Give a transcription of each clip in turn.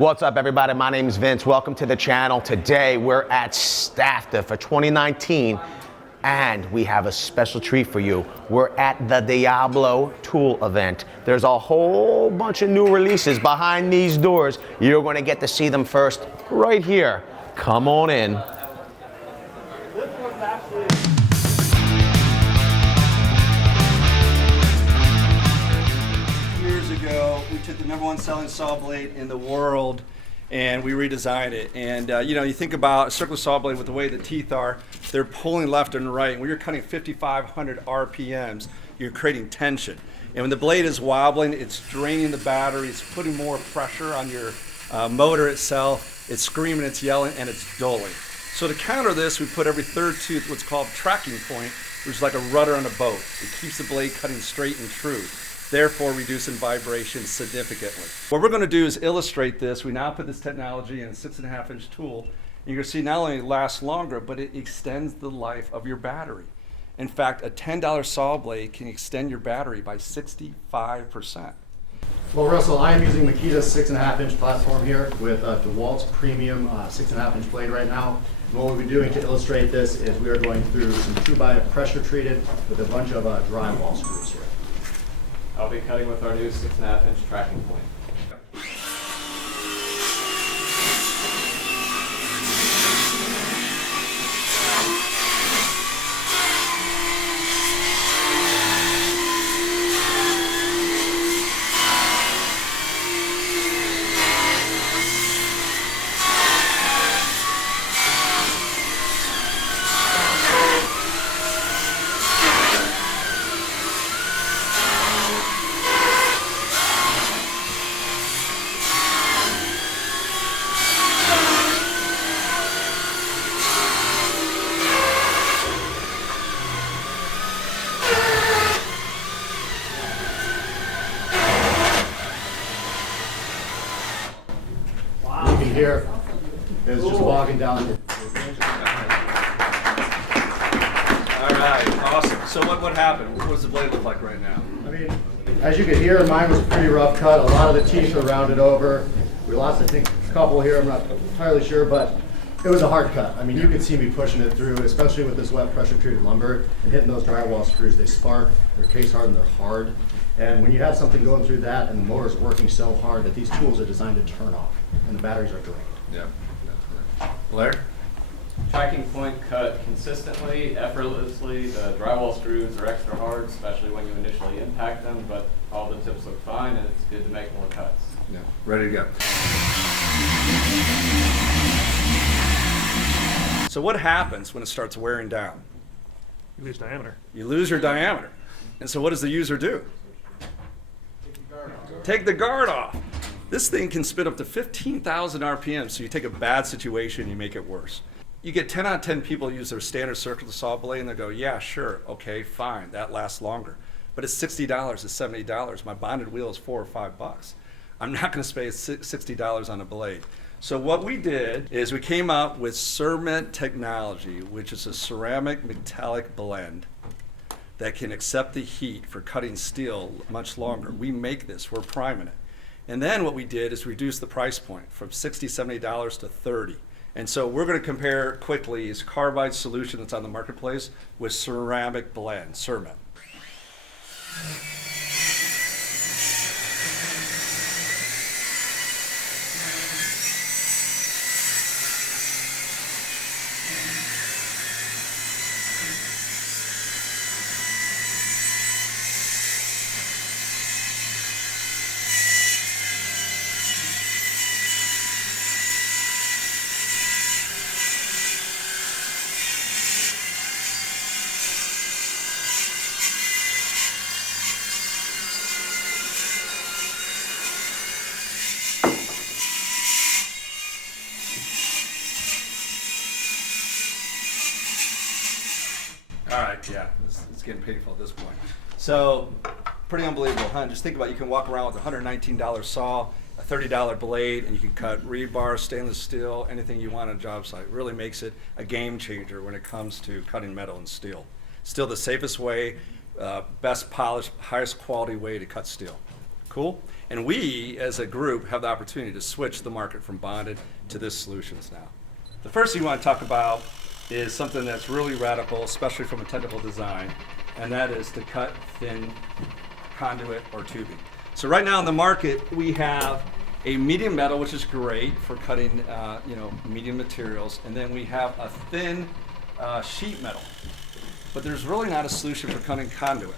What's up, everybody? My name is Vince. Welcome to the channel. Today we're at STAFTA for 2019 and we have a special treat for you. We're at the Diablo tool event. There's a whole bunch of new releases behind these doors. You're going to get to see them first right here. Come on in. We took the #1 selling saw blade in the world and we redesigned it. And you think about a circular saw blade with the way the teeth are, they're pulling left and right. When you're cutting 5,500 RPMs, you're creating tension. And when the blade is wobbling, it's draining the battery, it's putting more pressure on your motor itself, it's screaming, it's yelling, and it's dulling. So to counter this, we put every third tooth what's called Trackingpoint, which is like a rudder on a boat. It keeps the blade cutting straight and true, therefore reducing vibration significantly. What we're going to do is illustrate this. We now put this technology in a 6.5-inch tool. And you're going to see not only it lasts longer, but it extends the life of your battery. In fact, a $10 saw blade can extend your battery by 65%. Well, Russell, I am using Makita's 6.5-inch platform here with DeWalt's premium 6.5-inch blade right now. And what we'll be doing to illustrate this is we are going through some 2x pressure treated with a bunch of drywall screws here. I'll be cutting with our new 6.5-inch Trackingpoint. Here is just walking down. All right, awesome. So what happened? What does the blade look like right now? I mean, as you can hear, mine was a pretty rough cut. A lot of the teeth are rounded over. We lost, I think, a couple here. I'm not entirely sure, but it was a hard cut. I mean, you could see me pushing it through, especially with this wet pressure-treated lumber and hitting those drywall screws. They spark, they're case hardened, they're hard. And when you have something going through that and the motor's working so hard that these tools are designed to turn off and the batteries are drained. Yeah. Blair? Trackingpoint cut consistently, effortlessly. The drywall screws are extra hard, especially when you initially impact them, but all the tips look fine and it's good to make more cuts. Yeah, ready to go. So what happens when it starts wearing down? You lose diameter. You lose your diameter. And so what does the user do? Take the guard off. This thing can spit up to 15,000 RPM, so you take a bad situation, you make it worse. You get 10 out of 10 people use their standard circular saw blade and they go, yeah, sure, okay, fine, that lasts longer. But it's $60, it's $70. My bonded wheel is $4 or $5. I'm not gonna spend $60 on a blade. So what we did is we came out with Cement technology, which is a ceramic metallic blend that can accept the heat for cutting steel much longer. We make this, we're priming it. And then what we did is reduce the price point from $60, $70 to $30. And so we're gonna compare quickly is carbide solution that's on the marketplace with ceramic blend, Cement. All right, yeah, it's getting painful at this point. So, pretty unbelievable, huh? Just think about it, you can walk around with a $119 saw, a $30 blade, and you can cut rebar, stainless steel, anything you want on a job site. It really makes it a game changer when it comes to cutting metal and steel. Still the safest way, best polished, highest quality way to cut steel. Cool? And we, as a group, have the opportunity to switch the market from bonded to this solutions now. The first thing we want to talk about is something that's really radical, especially from a technical design, and that is to cut thin conduit or tubing. So right now in the market, we have a medium metal, which is great for cutting medium materials, and then we have a thin sheet metal. But there's really not a solution for cutting conduit.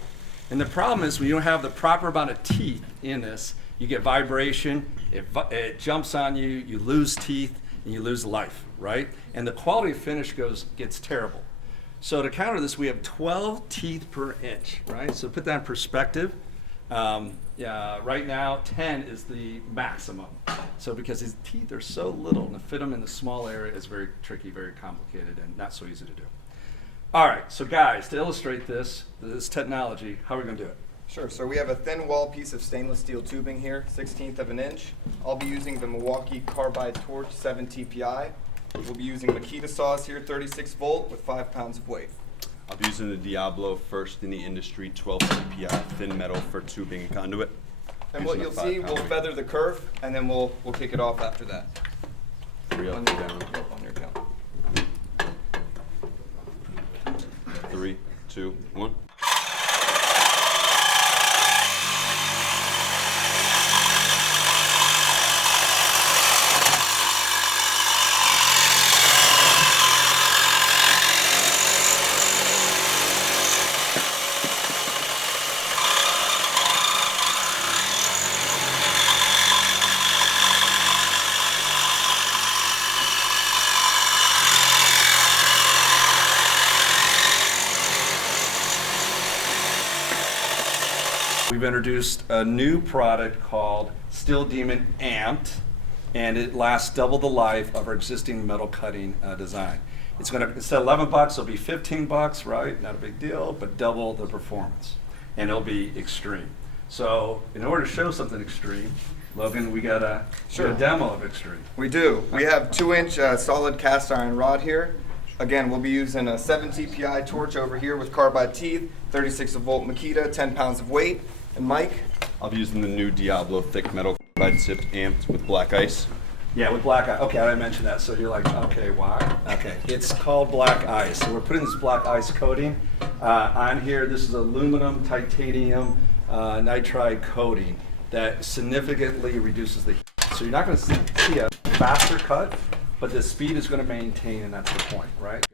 And the problem is when you don't have the proper amount of teeth in this, you get vibration, it jumps on you, you lose teeth, and you lose life, right? And the quality of finish gets terrible. So to counter this, we have 12 teeth per inch, right? So put that in perspective. Right now, 10 is the maximum. So because these teeth are so little, and to fit them in the small area is very tricky, very complicated, and not so easy to do. All right, so guys, to illustrate this technology, how are we going to do it? Sure, so we have a thin wall piece of stainless steel tubing here, 1/16 of an inch. I'll be using the Milwaukee Carbide Torch 7 TPI. We'll be using Makita saws here, 36 volt with 5 pounds of weight. I'll be using the Diablo, first in the industry, 12 CPI thin metal for tubing and conduit. And what you'll see, we'll feather the kerf, and then we'll kick it off after that. 3 up, On 2 your- down. yep, on your count. 3, 2, 1. We've introduced a new product called Steel Demon Amped, and it lasts double the life of our existing metal cutting design. It's going to, instead of $11, it'll be $15, right? Not a big deal, but double the performance, and it'll be extreme. So in order to show something extreme, Logan, we got a demo of extreme. We do. We have 2-inch solid cast iron rod here. Again, we'll be using a 7 TPI torch over here with carbide teeth, 36 volt Makita, 10 pounds of weight. And Mike? I'll be using the new Diablo thick metal carbide tipped amped with black ice. Yeah, with black ice. Okay, I didn't mention that. So you're like, okay, why? Okay, it's called black ice. So we're putting this black ice coating on here. This is aluminum, titanium, nitride coating that significantly reduces the heat. So you're not going to see a faster cut, but the speed is going to maintain, and that's the point, right?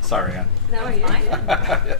Sorry, Ann. No, you're fine.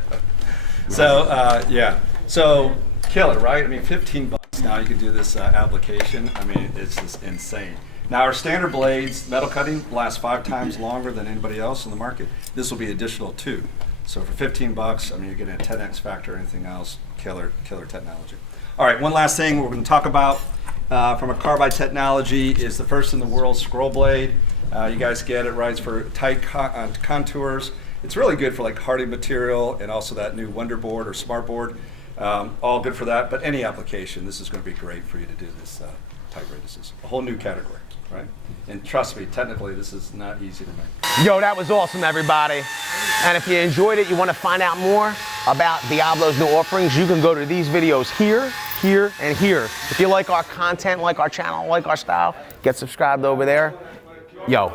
So killer, right? I mean, $15 now you can do this application. I mean, it's just insane. Now our standard blades, metal cutting, last 5 times longer than anybody else in the market. This will be additional 2. So for $15, I mean, you're getting a 10x factor or anything else. Killer technology. All right, one last thing we're going to talk about from a carbide technology is the first in the world scroll blade. You guys get it, right? It's for tight contours. It's really good for like hardy material and also that new Wonder Board or Smart Board. All good for that, but any application, this is going to be great for you to do this tight radiuses. A whole new category, right? And trust me, technically, this is not easy to make. Yo, that was awesome, everybody. And if you enjoyed it, you want to find out more about Diablo's new offerings, you can go to these videos here, here, and here. If you like our content, like our channel, like our style, get subscribed over there. Yo,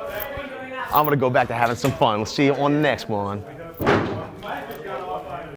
I'm going to go back to having some fun. We'll see you on the next one.